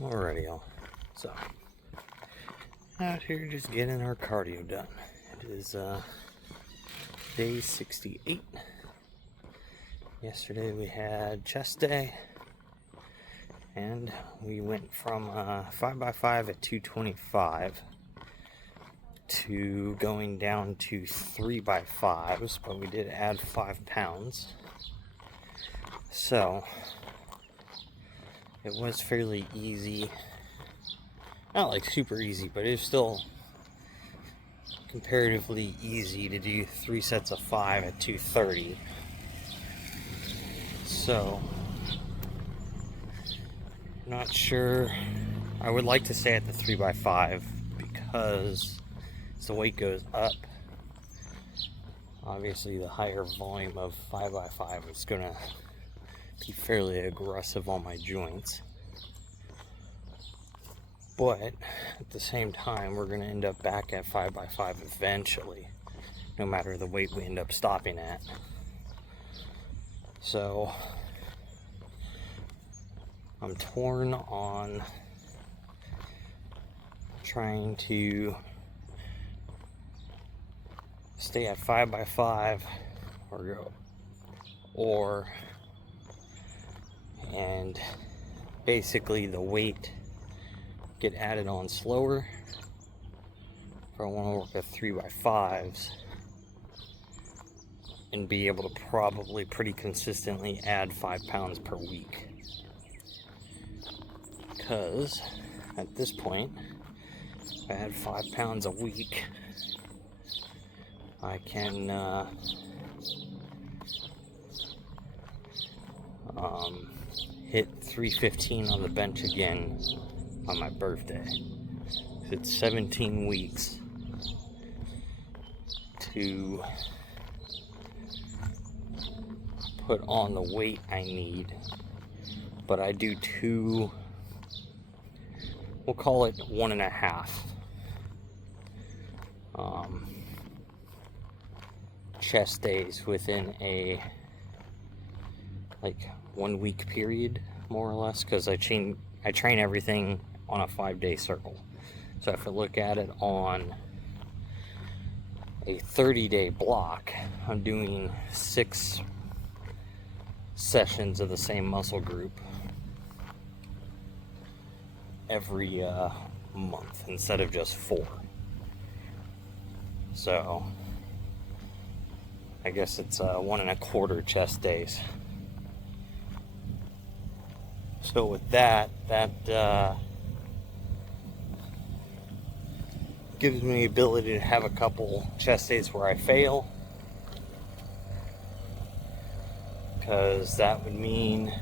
Alrighty, y'all. So, out here just getting our cardio done. It is day 68. Yesterday we had chest day, and we went from 5x5 at 225 to going down to 3x5s, but we did add 5 pounds. So, it was fairly easy. Not like super easy, but it was still comparatively easy to do 3 sets of 5 at 230. So, not sure. I would like to stay at the 3x5 because as the weight goes up, obviously the higher volume of 5x5 is going to be fairly aggressive on my joints. But at the same time, we're going to end up back at 5x5 eventually, no matter the weight we end up stopping at. So I'm torn on trying to stay at 5x5 and basically the weight get added on slower if I want to work at 3x5s and be able to probably pretty consistently add 5 pounds per week. Because at this point, if I add 5 pounds a week, I can hit 315 on the bench again on my birthday. It's 17 weeks to put on the weight I need, but I do 2, we'll call it 1.5 chest days within a 1 week period, more or less, because I train everything on a 5-day circle. So if I look at it on a 30-day block, I'm doing 6 sessions of the same muscle group every month instead of just 4. So I guess it's 1.25 chest days. So with that gives me the ability to have a couple chest days where I fail, because that would mean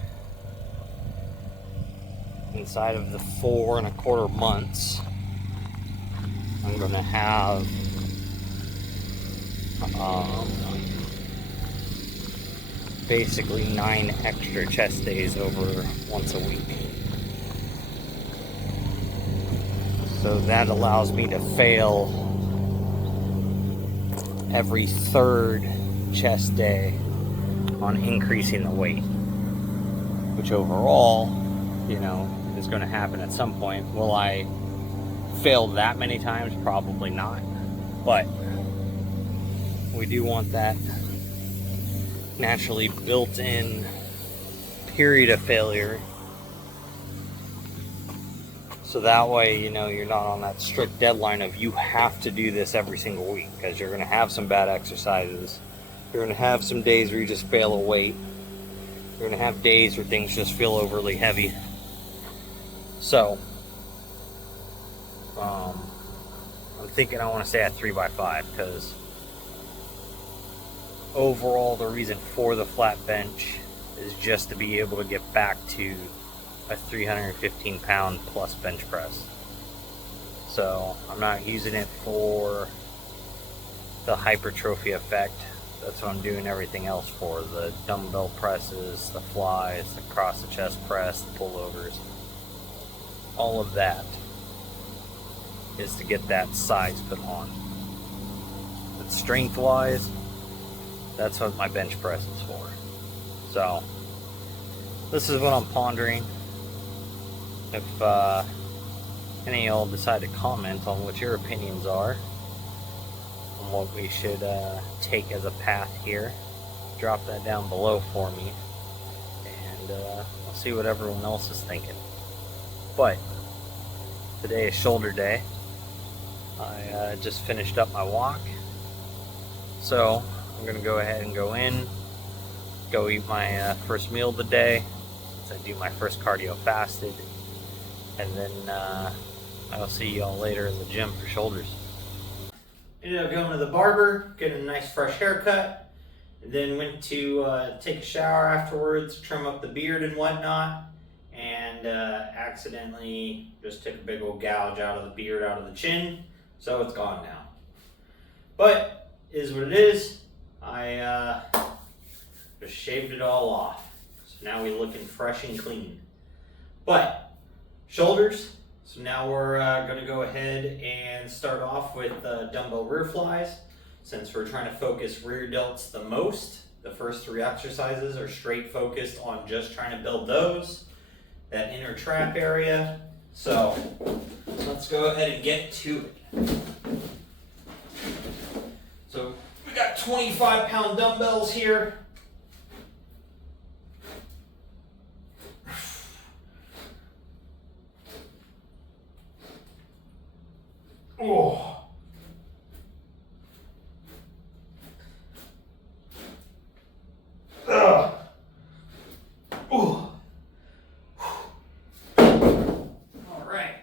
inside of the 4.25 months I'm going to have basically 9 extra chest days over once a week. So that allows me to fail every 3rd chest day on increasing the weight, which overall, is going to happen at some point. Will I fail that many times? Probably not, but we do want that naturally built-in period of failure, so that way you're not on that strict deadline of you have to do this every single week, because you're going to have some bad exercises, you're going to have some days where you just fail a weight, you're going to have days where things just feel overly heavy. So I'm thinking I want to stay at 3x5, because overall the reason for the flat bench is just to be able to get back to a 315 pound plus bench press. So I'm not using it for the hypertrophy effect. That's what I'm doing everything else for: the dumbbell presses, the flies, the cross the chest press, the pullovers. All of that is to get that size put on. But strength wise, that's what my bench press is for. So this is what I'm pondering. if any of y'all decide to comment on what your opinions are on what we should take as a path here, drop that down below for me, and I'll see what everyone else is thinking. But today is shoulder day. I just finished up my walk, so I'm going to go ahead and go in, go eat my first meal of the day, since I do my first cardio fasted, and then I'll see y'all later in the gym for shoulders. Ended up going to the barber, getting a nice fresh haircut, and then went to take a shower afterwards, trim up the beard and whatnot, and accidentally just took a big old gouge out of the beard, out of the chin, so it's gone now. But, it is what it is. I just shaved it all off. So now we're looking fresh and clean. But, shoulders. So now we're going to go ahead and start off with dumbbell rear flies. Since we're trying to focus rear delts the most, the first 3 exercises are straight focused on just trying to build those, that inner trap area. So let's go ahead and get to it. So we got 25-pound dumbbells here. Oh. Ugh. Oh. All right.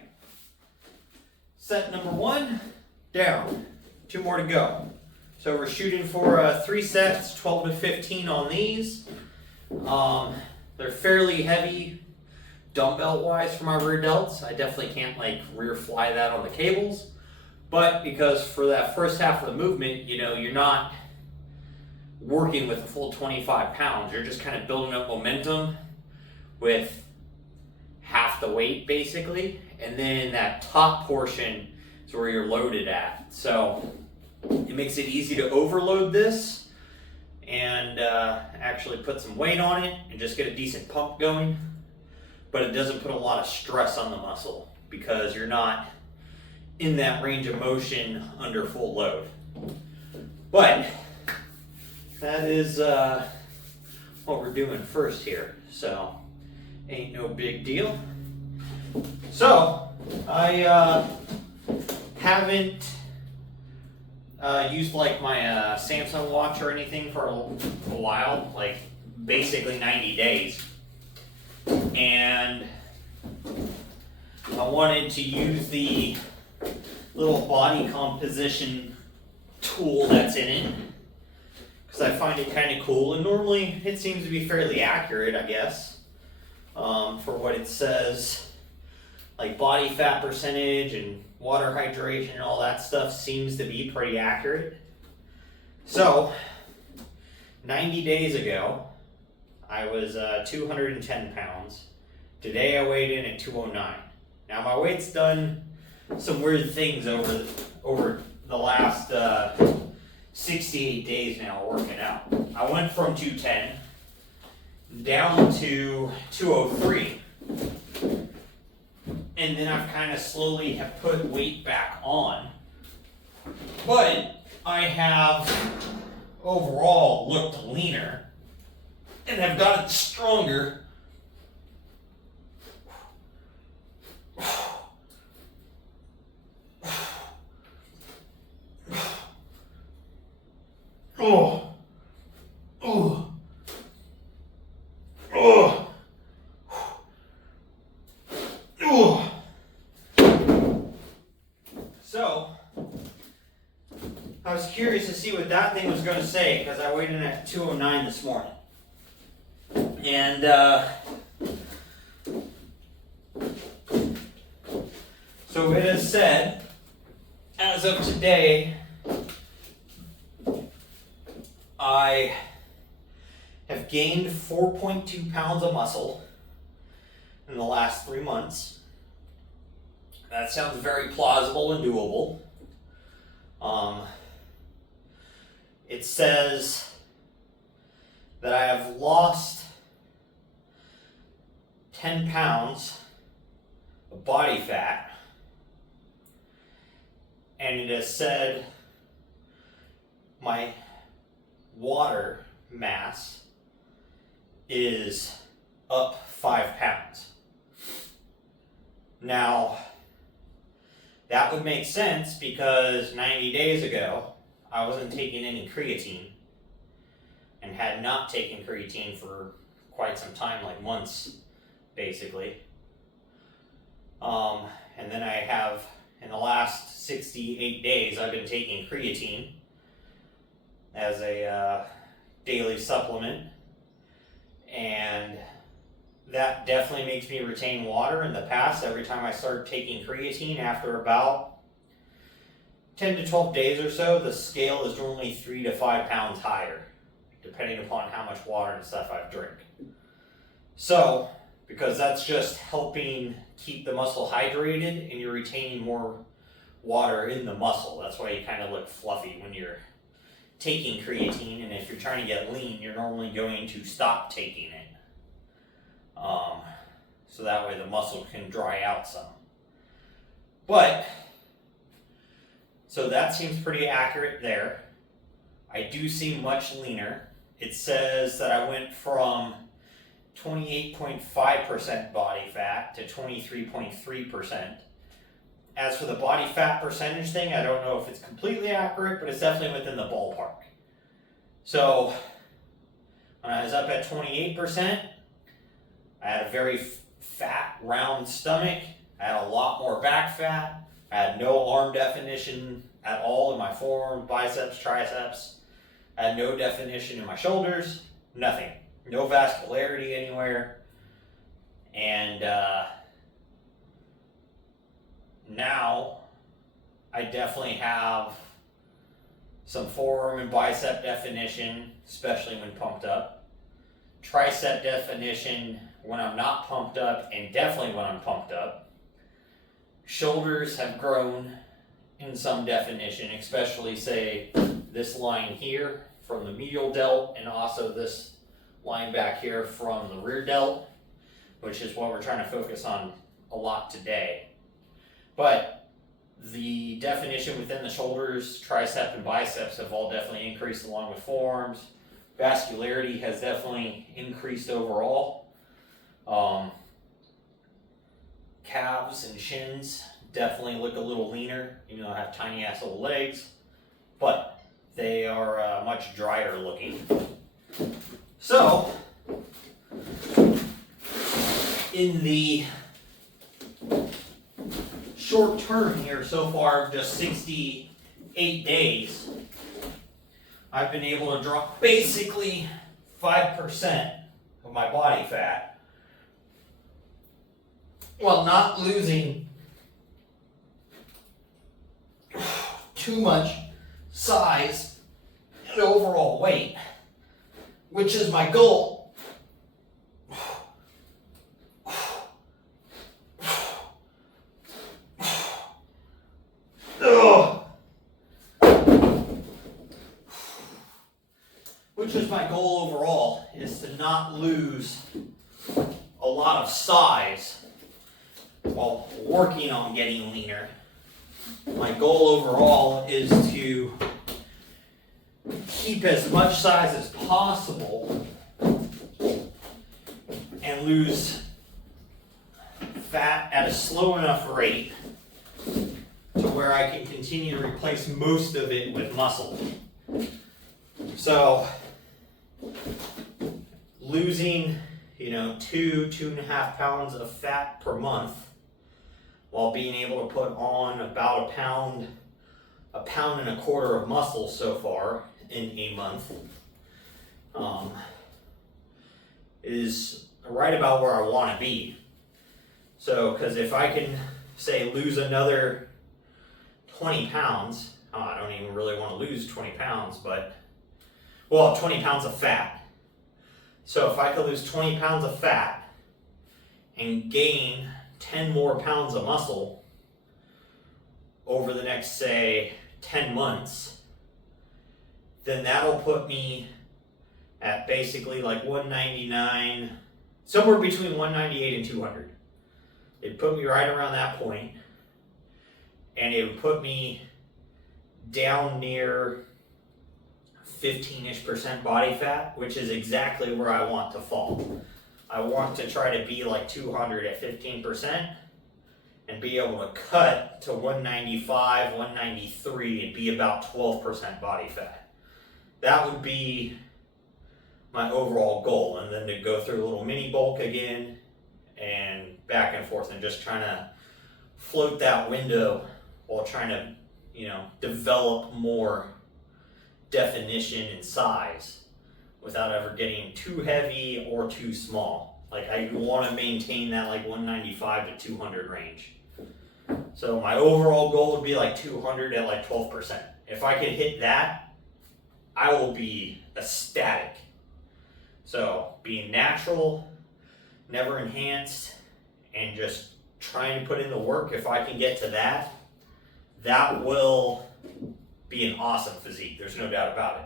Set number 1, down. 2 more to go. So we're shooting for 3 sets, 12 to 15 on these. They're fairly heavy dumbbell wise for my rear delts. I definitely can't like rear fly that on the cables. But because for that first half of the movement, you know, you're not working with a full 25 pounds. You're just kind of building up momentum with half the weight basically. And then that top portion is where you're loaded at. So it makes it easy to overload this and actually put some weight on it and just get a decent pump going. But it doesn't put a lot of stress on the muscle because you're not in that range of motion under full load. But that is what we're doing first here. So ain't no big deal. So I haven't used like my Samsung watch or anything for a while, like basically 90 days. And I wanted to use the little body composition tool that's in it because I find it kind of cool, and normally it seems to be fairly accurate, I guess, for what it says. Like body fat percentage and water hydration and all that stuff seems to be pretty accurate. So 90 days ago I was 210 pounds. Today I weighed in at 209. Now my weight's done some weird things over the last 68 days now working out. I went from 210 down to 203. And then I've kind of slowly have put weight back on. But I have overall looked leaner and have gotten stronger. Oh. Oh. Oh. Oh. So, I was curious to see what that thing was going to say because I weighed in at 209 this morning. And so it has said, as of today, I have gained 4.2 pounds of muscle in the last 3 months. That sounds very plausible and doable. It says that I have lost 10 pounds body fat, and it has said my water mass is up 5 pounds. Now, that would make sense because 90 days ago, I wasn't taking any creatine and had not taken creatine for quite some time, like months, basically. And then I have, in the last 68 days, I've been taking creatine as a daily supplement, and that definitely makes me retain water. In the past, every time I start taking creatine, after about 10 to 12 days or so, the scale is normally 3 to 5 pounds higher, depending upon how much water and stuff I've drank. So, because that's just helping keep the muscle hydrated and you're retaining more water in the muscle. That's why you kind of look fluffy when you're taking creatine, and if you're trying to get lean, you're normally going to stop taking it. So that way the muscle can dry out some. But, so that seems pretty accurate there. I do seem much leaner. It says that I went from 28.5% body fat to 23.3%. As for the body fat percentage thing, I don't know if it's completely accurate, but it's definitely within the ballpark. So, when I was up at 28%, I had a very fat, round stomach. I had a lot more back fat. I had no arm definition at all in my forearm, biceps, triceps. I had no definition in my shoulders. Nothing. No vascularity anywhere. And now I definitely have some forearm and bicep definition, especially when pumped up. Tricep definition when I'm not pumped up, and definitely when I'm pumped up. Shoulders have grown in some definition, especially say this line here from the medial delt, and also this line back here from the rear delt, which is what we're trying to focus on a lot today. But the definition within the shoulders, tricep, and biceps have all definitely increased along with forearms. Vascularity has definitely increased overall. Calves and shins definitely look a little leaner, even though I have tiny ass little legs, but they are much drier looking. So, in the short term here so far, just 68 days, I've been able to drop basically 5% of my body fat while not losing too much size and overall weight, which is my goal. Which is my goal overall, is to not lose a lot of size while working on getting leaner. My goal overall is to keep as much size as possible and lose fat at a slow enough rate to where I can continue to replace most of it with muscle. So, losing, 2.5 pounds of fat per month, while being able to put on about a pound and a quarter of muscle so far in a month, is right about where I want to be. So, because if I can, say, lose another 20 pounds, I don't even really want to lose 20 pounds, but, 20 pounds of fat. So if I could lose 20 pounds of fat and gain 10 more pounds of muscle over the next, say, 10 months, then that'll put me at basically like 199, somewhere between 198 and 200 It'd put me right around that point, and it would put me down near 15-ish% body fat, which is exactly where I want to fall. I want to try to be like 200 at 15% and be able to cut to 195, 193 and be about 12% body fat. That would be my overall goal, and then to go through a little mini bulk again and back and forth and just trying to float that window while trying to, develop more definition and size without ever getting too heavy or too small. Like, I want to maintain that like 195 to 200 range. So my overall goal would be like 200 at like 12%. If I could hit that, I will be ecstatic. So being natural, never enhanced, and just trying to put in the work, if I can get to that, that will be an awesome physique. There's no doubt about it.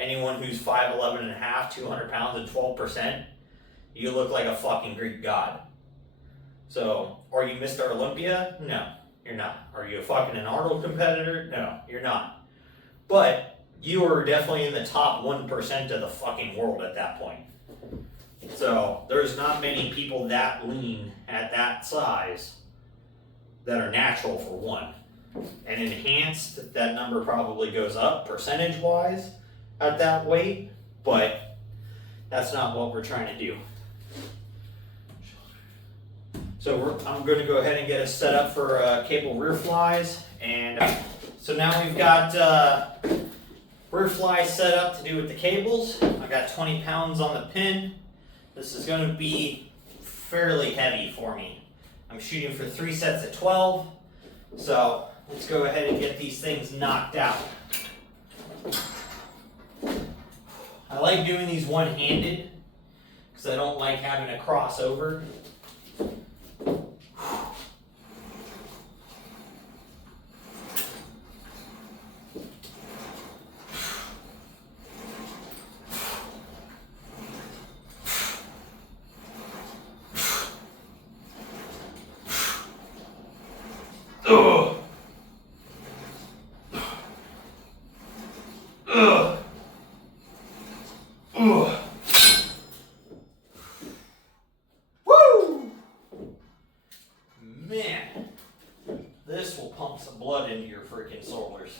Anyone who's 5'11 and a half, 200 pounds and 12%, you look like a fucking Greek god. So, are you Mr. Olympia? No, you're not. Are you a fucking an Arnold competitor? No, you're not. But you are definitely in the top 1% of the fucking world at that point. So, there's not many people that lean at that size that are natural, for one. And enhanced, that number probably goes up percentage-wise at that weight, but that's not what we're trying to do. So I'm going to go ahead and get us set up for cable rear flies. And so now we've got rear flies set up to do with the cables. I got 20 pounds on the pin. This is going to be fairly heavy for me. I'm shooting for 3 sets of 12. So let's go ahead and get these things knocked out. I like doing these one-handed because I don't like having to cross over. Ugh. Ugh. Ugh. Woo! Man, this will pump some blood into your freaking solars.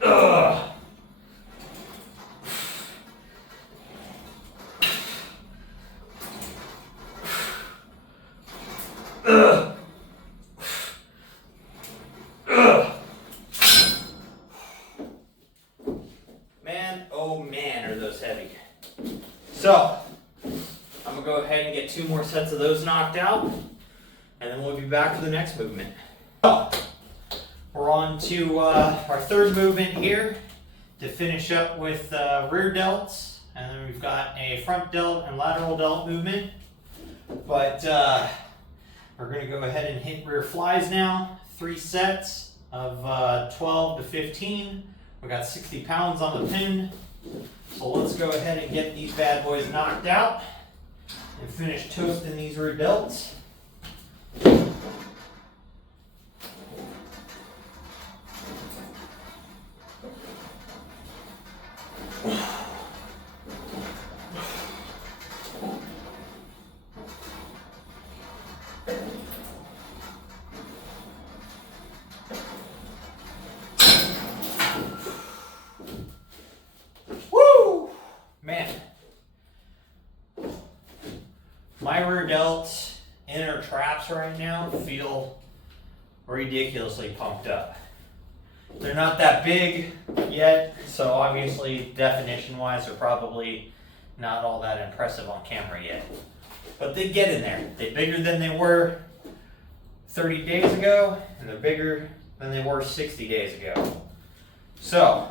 Ugh. Ugh. Ugh. Man, oh man, are those heavy. So, I'm going to go ahead and get 2 more sets of those knocked out, and then we'll be back to the next movement. So, we're on to our third movement here to finish up with rear delts, and then we've got a front delt and lateral delt movement. But we're going to go ahead and hit rear flies now. 3 sets of 12 to 15. We got 60 pounds on the pin. So let's go ahead and get these bad boys knocked out and finish toasting these rear delts. Woo! Man. My rear delts, inner traps right now feel ridiculously pumped up. They're not that big yet, so obviously definition-wise they're probably not all that impressive on camera yet. But they get in there. They're bigger than they were 30 days ago, and they're bigger than they were 60 days ago. So,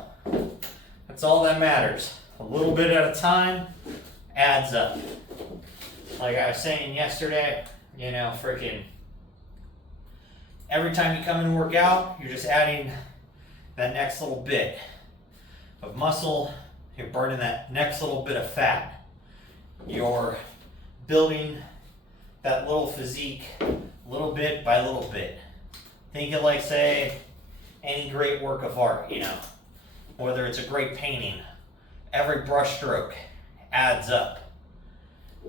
that's all that matters. A little bit at a time adds up. Like I was saying yesterday, freaking every time you come and work out, you're just adding that next little bit of muscle. You're burning that next little bit of fat. You're building that little physique little bit by little bit. Think of like, say, any great work of art, you know, whether it's a great painting, every brush stroke adds up.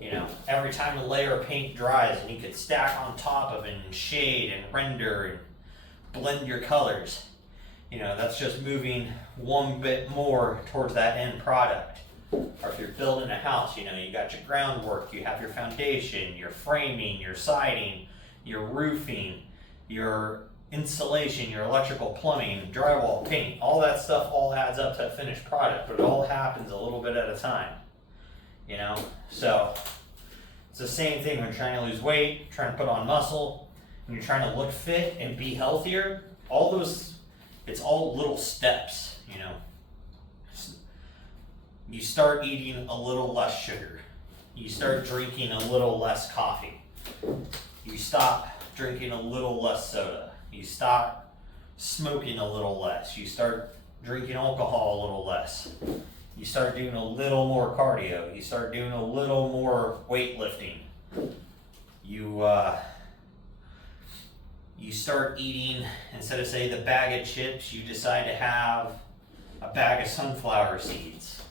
You know, every time a layer of paint dries and you could stack on top of it and shade and render and blend your colors, you know, that's just moving one bit more towards that end product. Or if you're building a house, you know, you got your groundwork, you have your foundation, your framing, your siding, your roofing, your insulation, your electrical plumbing, drywall, paint, all that stuff all adds up to a finished product, but it all happens a little bit at a time, you know? So it's the same thing when you're trying to lose weight, trying to put on muscle, and you're trying to look fit and be healthier. All those, it's all little steps, you know? You start eating a little less sugar. You start drinking a little less coffee. You stop drinking a little less soda. You stop smoking a little less. You start drinking alcohol a little less. You start doing a little more cardio. You start doing a little more weightlifting. You start eating, instead of say the bag of chips, you decide to have a bag of sunflower seeds.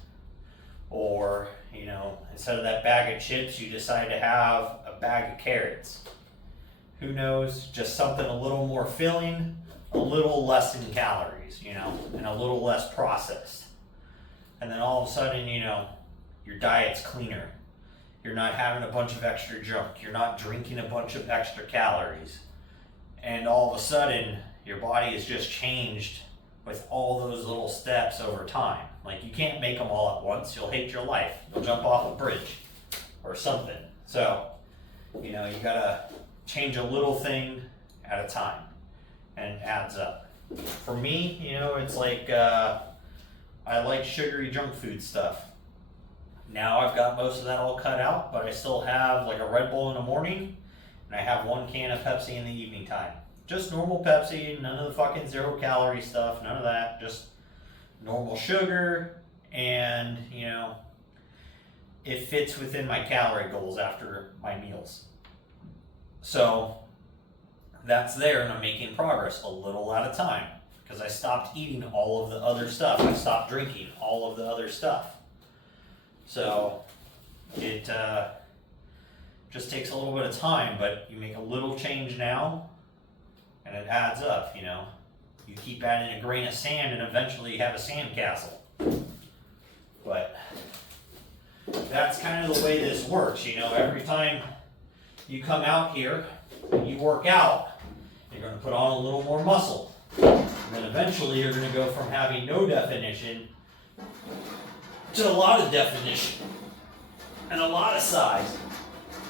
Or, you know, instead of that bag of chips, you decide to have a bag of carrots. Who knows? Just something a little more filling, a little less in calories, you know, and a little less processed. And then all of a sudden, you know, your diet's cleaner. You're not having a bunch of extra junk. You're not drinking a bunch of extra calories. And all of a sudden, your body is just changed with all those little steps over time. Like, you can't make them all at once. You'll hate your life. You'll jump off a bridge or something. So, you know, you gotta change a little thing at a time, and it adds up. For me, you know, it's like, I like sugary junk food stuff. Now I've got most of that all cut out, but I still have like a Red Bull in the morning, and I have 1 can of Pepsi in the evening time. Just normal Pepsi, none of the fucking 0 calorie stuff, none of that, just normal sugar, and, you know, it fits within my calorie goals after my meals. So that's there, and I'm making progress a little at a time, because I stopped eating all of the other stuff. I stopped drinking all of the other stuff. So it just takes a little bit of time, but you make a little change now, and it adds up, you know. You keep adding a grain of sand, and eventually you have a sand castle. But that's kind of the way this works, you know. Every time you come out here and you work out, you're going to put on a little more muscle. And then eventually you're going to go from having no definition to a lot of definition, and a lot of size,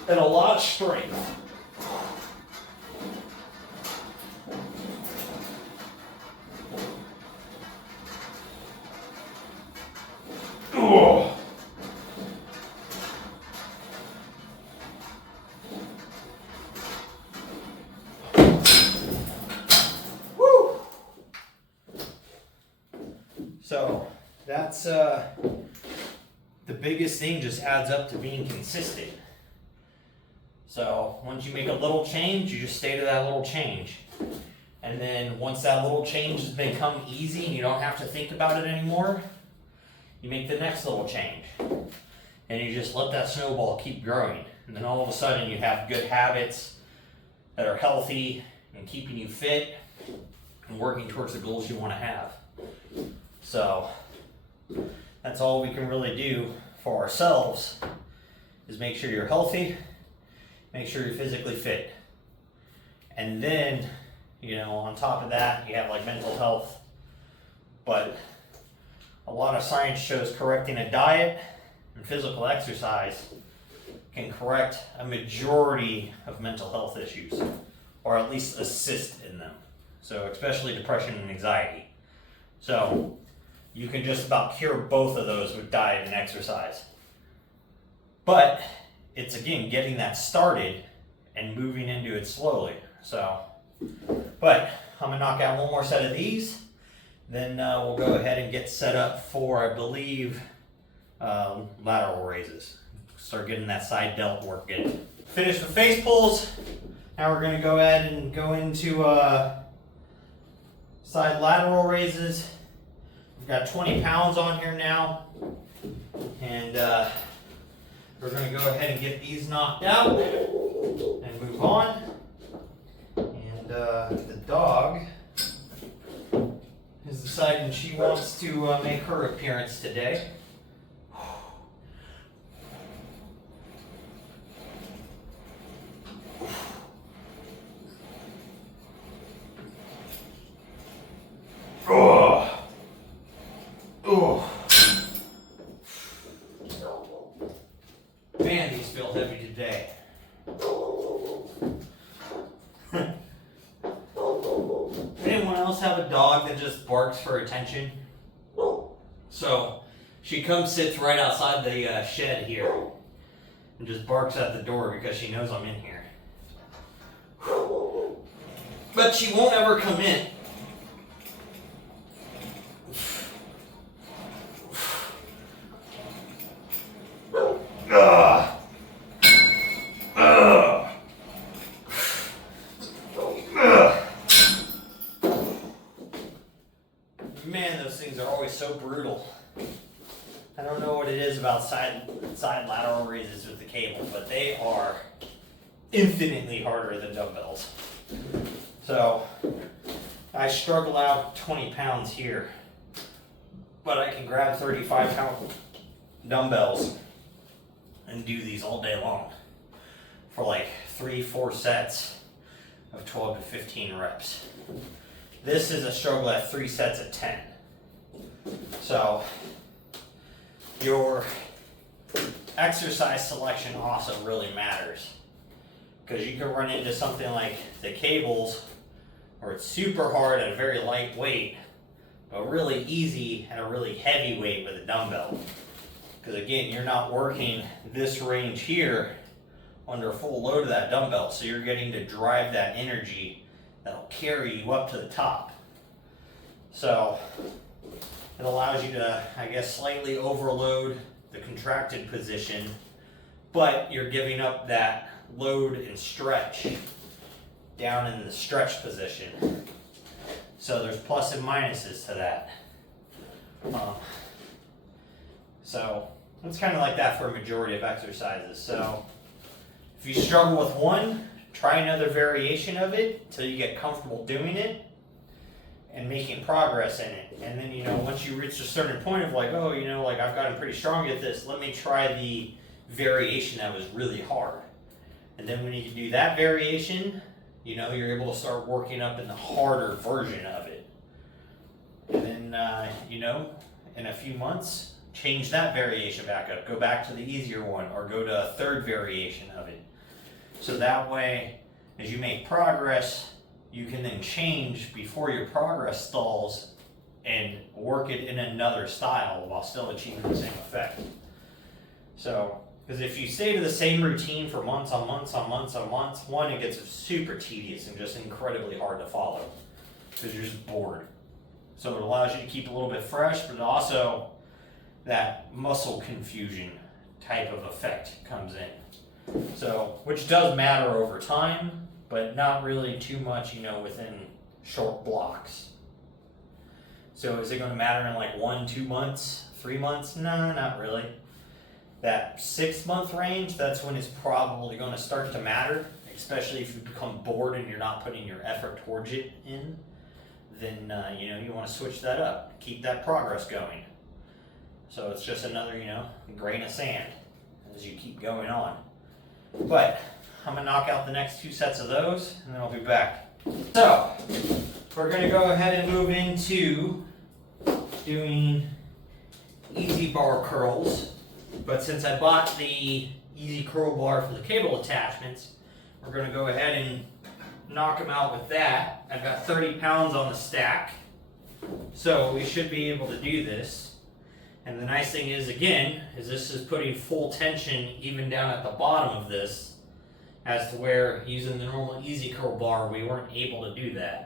and a lot of strength. So that's the biggest thing, just adds up to being consistent. So once you make a little change, you just stay to that little change. And then once that little change has become easy and you don't have to think about it anymore, you make the next little change. And you just let that snowball keep growing. And then all of a sudden you have good habits that are healthy and keeping you fit and working towards the goals you want to have. So that's all we can really do for ourselves, is make sure you're healthy, make sure you're physically fit. And then, you know, on top of that, you have like mental health. But a lot of science shows correcting a diet and physical exercise can correct a majority of mental health issues, or at least assist in them. So especially depression and anxiety. So you can just about cure both of those with diet and exercise. But it's, again, getting that started and moving into it slowly. So But I'm gonna knock out one more set of these. Then we'll go ahead and get set up for, I believe, lateral raises. Start getting that side delt working. Finish the face pulls. Now we're gonna go ahead and go into side lateral raises. We've got 20 pounds on here now. And we're gonna go ahead and get these knocked out and move on. And the dog is deciding she wants to make her appearance today. Oh. Oh. Man, these feel heavy today. Anyone else have a dog that just barks for attention? So she comes, sits right outside the shed here and just barks at the door because she knows I'm in here. But she won't ever come in. Man, those things are always so brutal. I don't know what it is about side lateral raises with the cable, but they are infinitely harder than dumbbells. So I struggle out 20 pounds here, but I can grab 35-pound dumbbells and do these all day long for like 3-4 sets of 12 to 15 reps. This is a struggle at 3 sets of 10. So your exercise selection also really matters, because you can run into something like the cables where it's super hard at a very light weight, but really easy at a really heavy weight with a dumbbell. Because again, you're not working this range here under full load of that dumbbell, so you're getting to drive that energy that'll carry you up to the top. So it allows you to, I guess, slightly overload the contracted position, but you're giving up that load and stretch down in the stretch position. So there's plus and minuses to that. So it's kind of like that for a majority of exercises. So if you struggle with one, try another variation of it until you get comfortable doing it and making progress in it. And then, once you reach a certain point of like, oh, like I've gotten pretty strong at this, let me try the variation that was really hard. And then when you can do that variation, you're able to start working up in the harder version of it. And then, in a few months, change that variation back up. Go back to the easier one, or go to a third variation of it. So that way, as you make progress, you can then change before your progress stalls and work it in another style while still achieving the same effect. So, because if you stay to the same routine for months on months on months on months, one, it gets super tedious and just incredibly hard to follow because you're just bored. So it allows you to keep a little bit fresh, but also that muscle confusion type of effect comes in. So, which does matter over time, but not really too much, within short blocks. So is it going to matter in like 1, 2 months, 3 months? No, not really. That 6-month range, that's when it's probably going to start to matter, especially if you become bored and you're not putting your effort towards it in. Then, you want to switch that up, keep that progress going. So it's just another, grain of sand as you keep going on. But I'm going to knock out the next 2 sets of those, and then I'll be back. So, we're going to go ahead and move into doing easy bar curls. But since I bought the easy curl bar for the cable attachments, we're going to go ahead and knock them out with that. I've got 30 pounds on the stack, so we should be able to do this. And the nice thing is, again, is this is putting full tension even down at the bottom of this as to where using the normal easy curl bar, we weren't able to do that.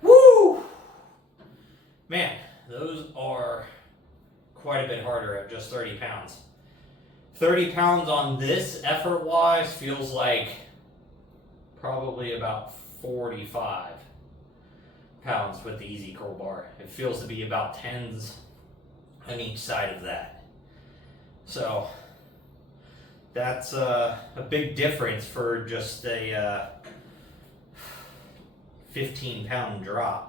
Woo! Man, those are quite a bit harder at just 30 pounds. 30 pounds on this effort-wise feels like probably about 45 pounds with the easy curl bar. It feels to be about 10s on each side of that. So that's a big difference for just a 15-pound drop.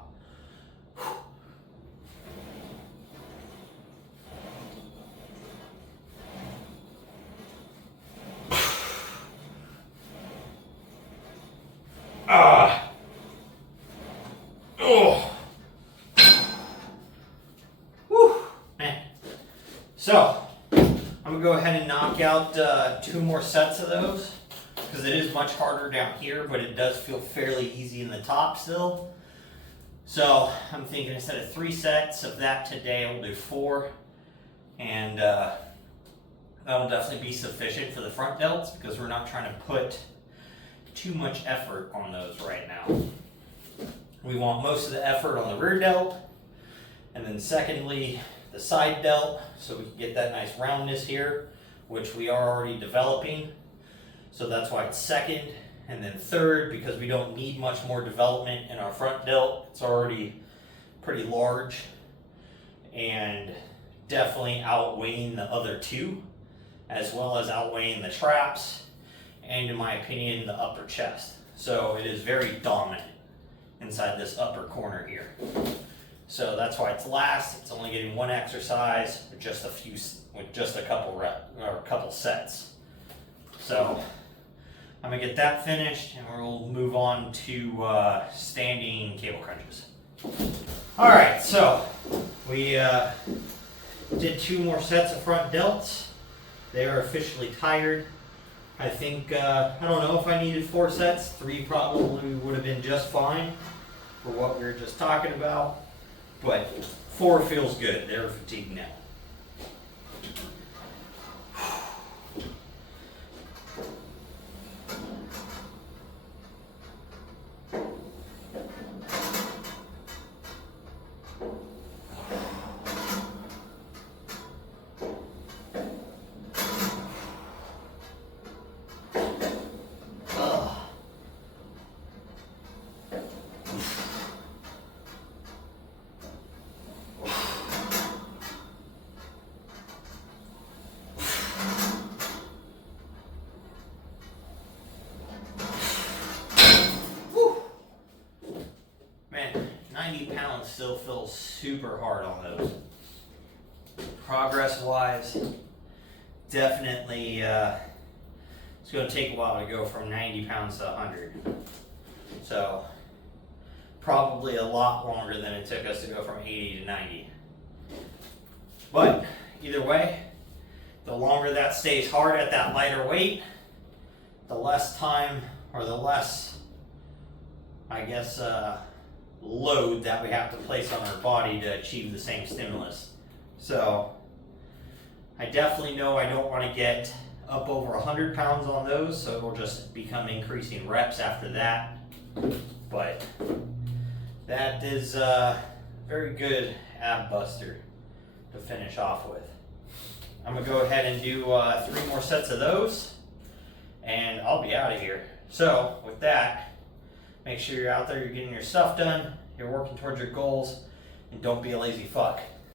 Oh. Whew. Man. So, I'm going to go ahead and knock out 2 more sets of those, because it is much harder down here, but it does feel fairly easy in the top still. So, I'm thinking instead of 3 sets of that today, we'll do 4. And that'll definitely be sufficient for the front delts, because we're not trying to put too much effort on those right now. We want most of the effort on the rear delt, and then secondly, the side delt, so we can get that nice roundness here, which we are already developing. So that's why it's second, and then third, because we don't need much more development in our front delt. It's already pretty large, and definitely outweighing the other 2, as well as outweighing the traps, and in my opinion, the upper chest. So it is very dominant inside this upper corner here. So that's why it's last. It's only getting 1 exercise with just a couple sets. So I'm gonna get that finished, and we'll move on to standing cable crunches. All right, so we did 2 more sets of front delts. They are officially tired. I think, I don't know if I needed 4 sets. 3 probably would have been just fine for what we were just talking about. But 4 feels good. They're fatigued now. Man, 90 pounds still feels super hard on those. Progress-wise, definitely, it's going to take a while to go from 90 pounds to 100. So, probably a lot longer than it took us to go from 80 to 90. But, either way, the longer that stays hard at that lighter weight, the less time, or the less, I guess, load that we have to place on our body to achieve the same stimulus. So I definitely know I don't want to get up over 100 pounds on those, so it'll just become increasing reps after that. But that is a very good ab buster to finish off with. I'm gonna go ahead and do 3 more sets of those, and I'll be out of here. So with that, make sure you're out there, you're getting your stuff done, you're working towards your goals, and don't be a lazy fuck.